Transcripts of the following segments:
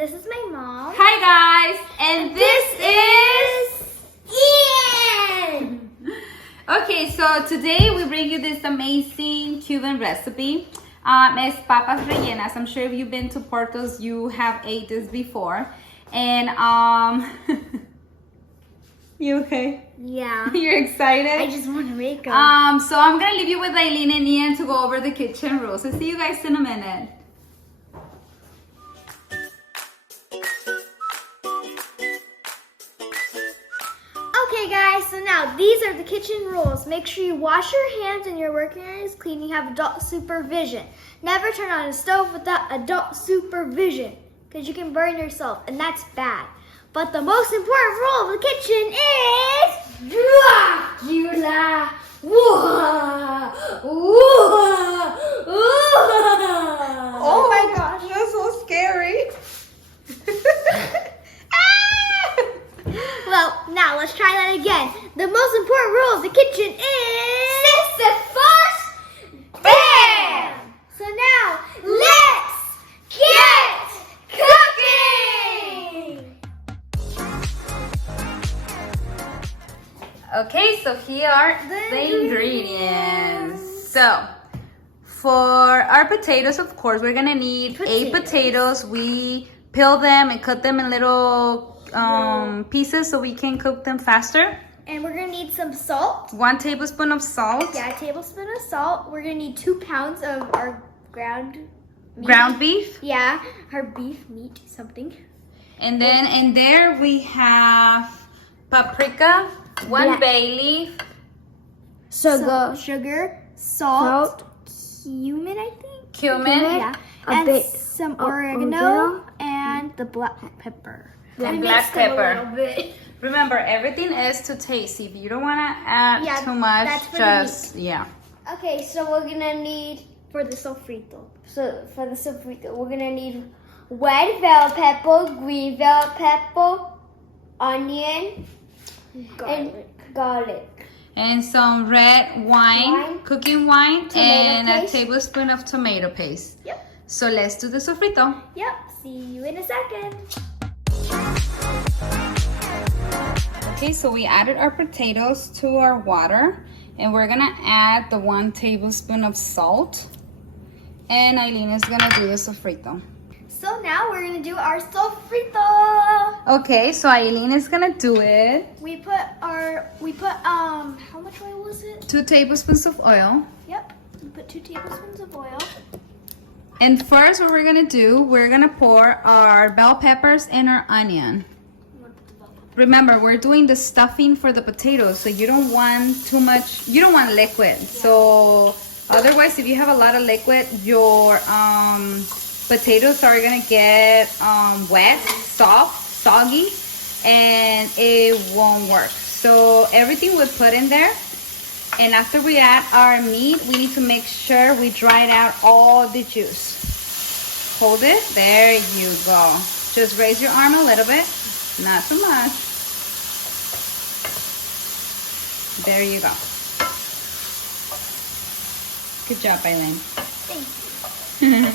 this is my mom. Hi guys, and this is Ian. Okay, so today we bring you this amazing Cuban recipe. It's papas rellenas. I'm sure if you've been to Portos, you have ate this before. And you okay? Yeah. You're excited? I just want to make them. So I'm gonna leave you with Aileen and Ian to go over the kitchen rules. So see you guys in a minute. Okay guys, so now these are the kitchen rules. Make sure you wash your hands and your working area is clean. You have adult supervision. Never turn on a stove without adult supervision because you can burn yourself and that's bad. But the most important rule of the kitchen is Dracula. Oh my gosh, that's so scary. Well, now let's try that again. The most important rule of the kitchen is the first bam. So now let's get cooking. Okay, so here are the ingredients. So for our potatoes, of course, we're gonna need 8 potatoes. We peel them and cut them in little pieces so we can cook them faster. And we're gonna need some salt. 1 tablespoon of salt. Yeah, a tablespoon of salt. We're gonna need 2 pounds of our ground beef. Yeah, our beef meat, something. And then in there we have paprika, 1 bay leaf, sugar, salt, cumin, I think. cumin, Yeah, and some oregano and the black pepper. and black pepper. Remember, everything is to taste. If you don't want to add too much, that's for just yeah. Okay, so we're gonna need for the sofrito. So for the sofrito, we're gonna need white bell pepper, green bell pepper, onion, and garlic. And some red wine, cooking wine, and paste. a tablespoon of tomato paste. Yep. So let's do the sofrito. Yep. See you in a second. Okay, so we added our potatoes to our water, and we're gonna add the 1 tablespoon of salt. And Aileen is gonna do the sofrito. So now we're gonna do our sofrito. Okay, so Aileen is gonna do it. We put how much oil was it? 2 tablespoons of oil. Yep. We put 2 tablespoons of oil. And first, what we're gonna do, we're gonna pour our bell peppers and our onion. Remember, we're doing the stuffing for the potatoes, so you don't want too much, you don't want liquid. Yeah. So otherwise, if you have a lot of liquid, your potatoes are gonna get wet, soft, soggy, and it won't work. So everything we put in there, and after we add our meat, we need to make sure we dry out all the juice. Hold it, there you go. Just raise your arm a little bit, not too much. There you go. Good job, Aileen. Thank you.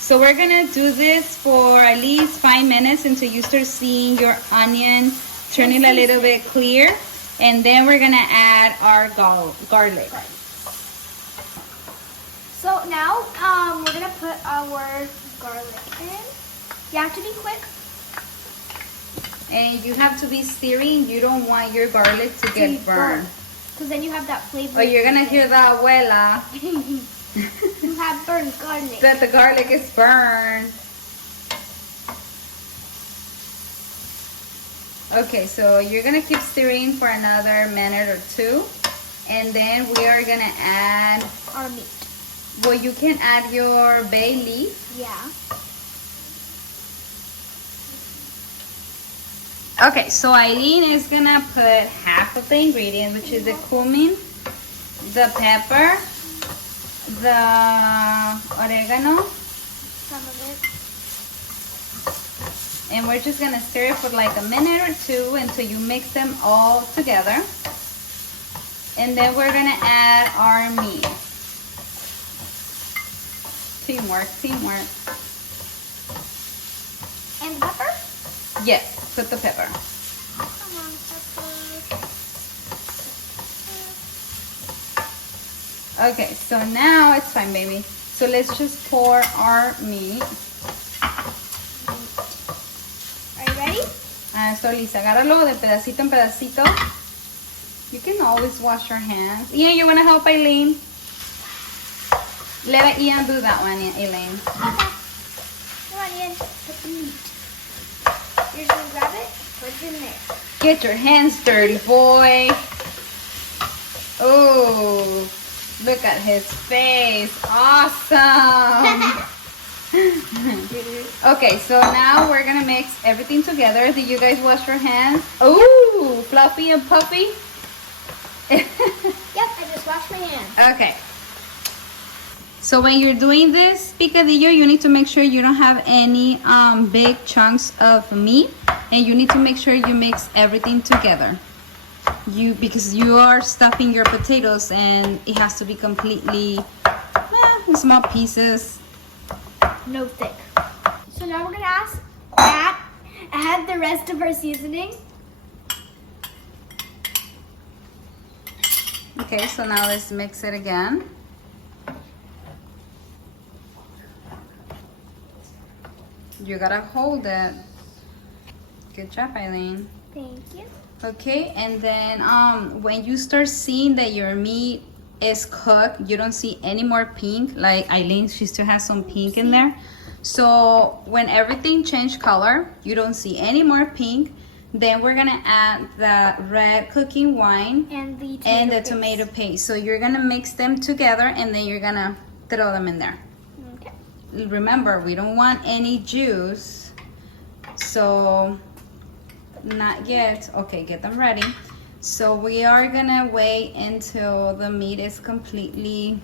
So we're gonna do this for at least 5 minutes until you start seeing your onion turning a little bit clear. And then we're gonna add our garlic. So now we're gonna put our garlic in. You have to be quick. And you have to be stirring. You don't want your garlic to get burned. Because then you have that flavor. Or you're gonna hear the abuela. You have burnt garlic. That the garlic is burned. Okay, so you're gonna keep stirring for another minute or 2. And then we are gonna add our meat. Well, you can add your bay leaf. Yeah. Okay, so Aileen is gonna put half of the ingredient, which is the cumin, the pepper, the oregano. Some of it. And we're just gonna stir it for like a minute or 2 until you mix them all together. And then we're gonna add our meat. Teamwork, teamwork. And pepper? Yes, put the pepper. Come on, pepper. Okay, so now it's fine, baby. So let's just pour our meat. Are you ready? Estoy lista. Agárralo de pedacito en pedacito. You can always wash your hands. Ian, you want to help Eileen? Let Ian do that one, Eileen. Okay. Come on, Ian. Put the meat. You're just gonna grab it, put it in there. Get your hands dirty, boy. Oh, look at his face. Awesome. Okay, so now we're gonna mix everything together. Did you guys wash your hands? Oh, fluffy and puffy. Yep, I just washed my hands. Okay. So when you're doing this picadillo, you need to make sure you don't have any big chunks of meat, and you need to make sure you mix everything together. Because you are stuffing your potatoes, and it has to be completely small pieces. No thick. So now we're gonna add the rest of our seasoning. Okay, so now let's mix it again. You gotta hold it. Good job, Eileen. Thank you. Okay, and then when you start seeing that your meat is cooked, you don't see any more pink, like Eileen, she still has some pink in there. So when everything changed color, you don't see any more pink, then we're gonna add the red cooking wine And the tomato paste. So you're gonna mix them together, and then you're gonna throw them in there. Okay. Remember, we don't want any juice, so not yet. Okay, get them ready. So we are gonna wait until the meat is completely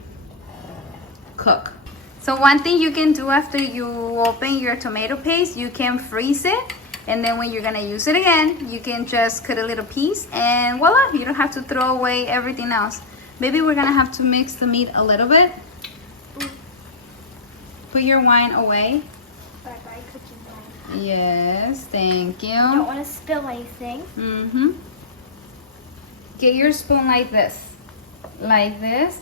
cooked. So one thing you can do after you open your tomato paste, you can freeze it, and then when you're gonna use it again, you can just cut a little piece, and voila, you don't have to throw away everything else. Maybe we're gonna have to mix the meat a little bit. Put your wine away. Bye-bye cooking wine. Yes, thank you. Don't want to spill anything. Mm-hmm. Get your spoon like this,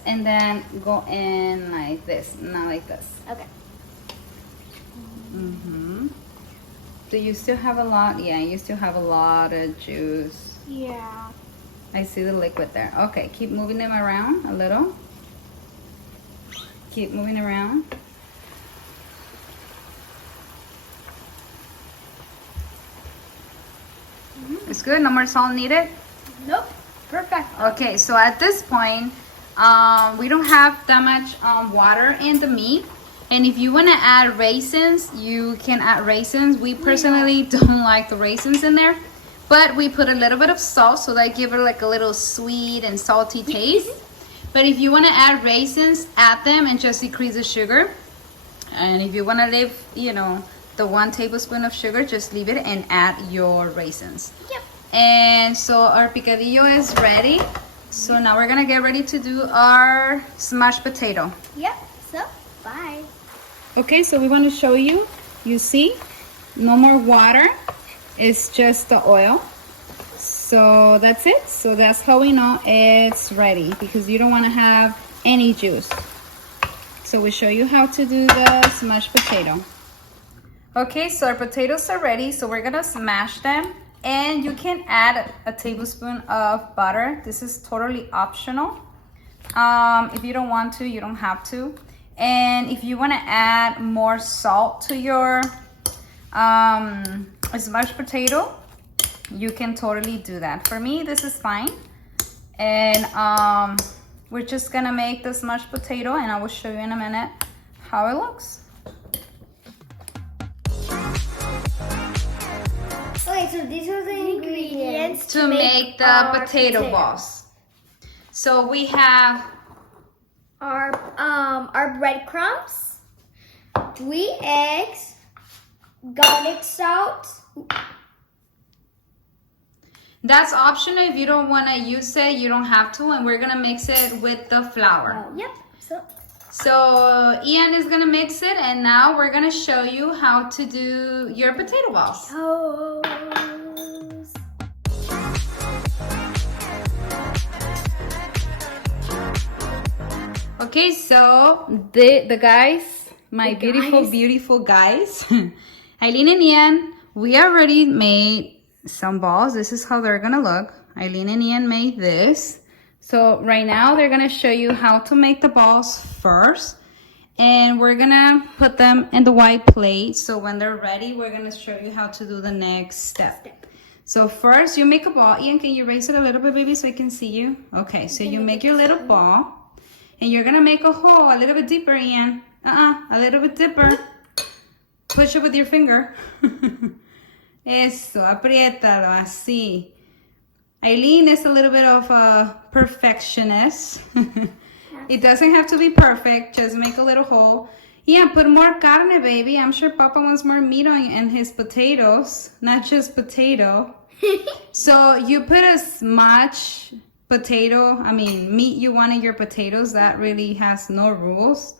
and then go in like this, not like this. Okay. Mm-hmm. Do you still have a lot? Yeah, you still have a lot of juice. Yeah. I see the liquid there. Okay, keep moving them around a little. Keep moving around. It's good. No more salt needed. Nope. Perfect. Okay, so at this point, we don't have that much water in the meat. And if you want to add raisins, you can add raisins. We personally don't like the raisins in there, but we put a little bit of salt so that give it like a little sweet and salty taste. But if you want to add raisins, add them and just decrease the sugar. And if you want to leave, the 1 tablespoon of sugar, just leave it and add your raisins. Yep. And so our picadillo is ready. So now we're gonna get ready to do our smashed potato. Yep. So, bye. Okay, so we want to show you. You see, no more water. It's just the oil. So that's it. So that's how we know it's ready, because you don't want to have any juice. So we show you how to do the smashed potato. Okay, so our potatoes are ready. So we're gonna smash them. And you can add a tablespoon of butter. This is totally optional. If you don't want to, you don't have to. And if you want to add more salt to your smashed potato, you can totally do that. For me, this is fine. And we're just gonna make the smashed potato, and I will show you in a minute how it looks. Okay, so these are the ingredients to make the potato balls. So we have our breadcrumbs, 3 eggs, garlic salt. That's optional. If you don't want to use it, you don't have to. And we're gonna mix it with the flour. Yep. So So Ian is gonna mix it, and now we're gonna show you how to do your potato balls. Okay, so the guys, my beautiful guys, Eileen and Ian, we already made some balls. This is how they're gonna look. Eileen and Ian made this. So right now they're gonna show you how to make the balls first. And we're gonna put them in the white plate. So when they're ready, we're gonna show you how to do the next step. So first you make a ball. Ian, can you raise it a little bit, baby, so I can see you? Okay, so you make your little ball. And you're gonna make a hole a little bit deeper, Ian. A little bit deeper. Push it with your finger. Eso, apriétalo, así. Eileen is a little bit of a perfectionist. It doesn't have to be perfect, just make a little hole. Yeah, put more carne, baby. I'm sure Papa wants more meat in his potatoes, not just potato. So you put as much meat you want in your potatoes. That really has no rules.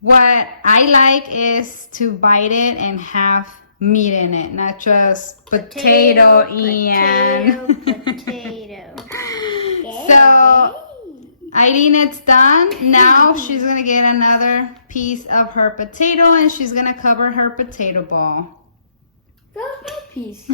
What I like is to bite it and have meat in it, not just potato. So Eileen, it's done. Now she's gonna get another piece of her potato and she's gonna cover her potato ball. That's my piece.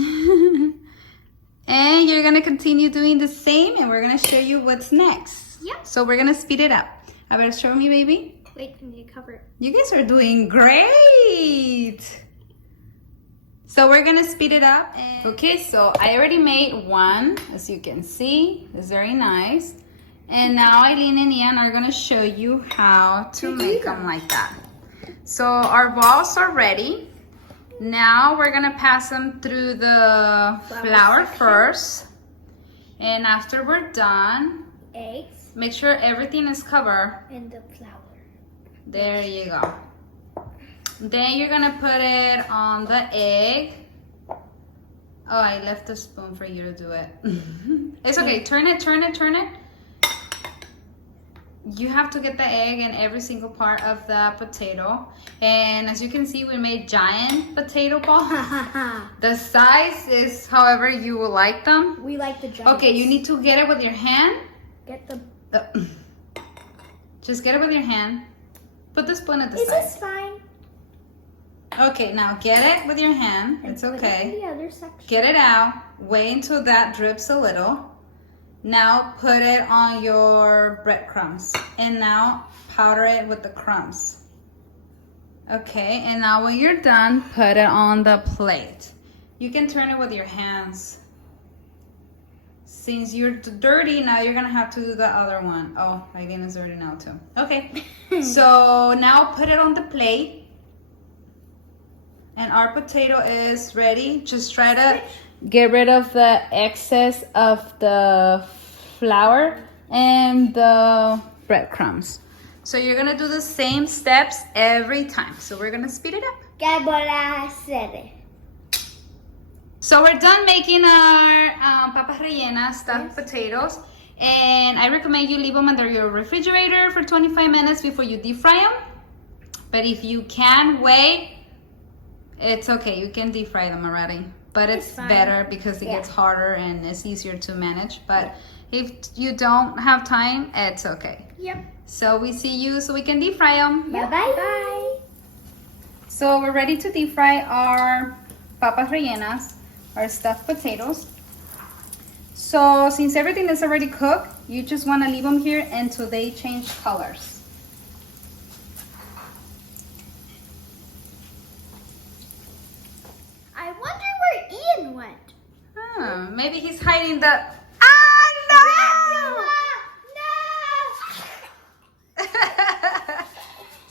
And you're gonna continue doing the same, and we're gonna show you what's next. Yeah. So we're gonna speed it up. I better show me, baby. Wait, I need to cover it. You guys are doing great. So we're gonna speed it up. Okay, so I already made one, as you can see. It's very nice. And now Eileen and Ian are gonna show you how to make them like that. So our balls are ready. Now we're gonna pass them through the flour first. And after we're done, eggs. Make sure everything is covered. And the flour. There you go. Then you're gonna put it on the egg. Oh, I left the spoon for you to do it. It's okay, turn it. You have to get the egg in every single part of the potato. And as you can see, we made giant potato balls. The size is however you will like them. We like the giant. Okay, you need to get it with your hand. Get the... Just get it with your hand. Put the spoon at the side. Is this fine? Okay, now get it with your hand. It's okay. The other section. Get it out. Wait until that drips a little. Now put it on your breadcrumbs. And now powder it with the crumbs. Okay, and now when you're done, put it on the plate. You can turn it with your hands. Since you're dirty, now you're gonna have to do the other one. Oh, Eileen is dirty now too. Okay, so now put it on the plate. And our potato is ready. Just try to get rid of the excess of the flour and the breadcrumbs. So you're gonna do the same steps every time. So we're gonna speed it up. So we're done making our papas rellenas, stuffed potatoes. And I recommend you leave them under your refrigerator for 25 minutes before you deep fry them. But if you can wait, it's okay, you can deep fry them already. But it's better because it gets harder and it's easier to manage. But if you don't have time, it's okay. Yep. So we see you so we can deep fry them. Bye-bye. Bye. So we're ready to deep fry our papas rellenas, our stuffed potatoes. So since everything is already cooked, you just want to leave them here until they change colors. I wonder where Ian went. Maybe he's hiding the...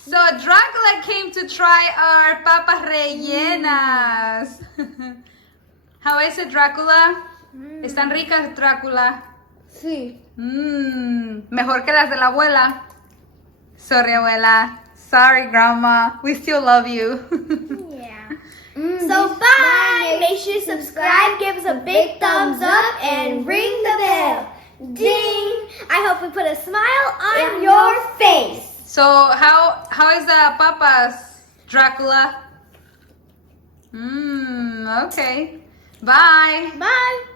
So Dracula came to try our papas rellenas. How is it, Dracula? ¿Están ricas, Dracula? Sí. Mejor que las de la abuela. Sorry, abuela. Sorry, grandma. We still love you. Yeah. So bye. Make sure you subscribe, give us a big thumbs up, and ring the bell. Ding. I hope we put a smile on your face. So how is the papas, Dracula? Okay. Bye. Bye.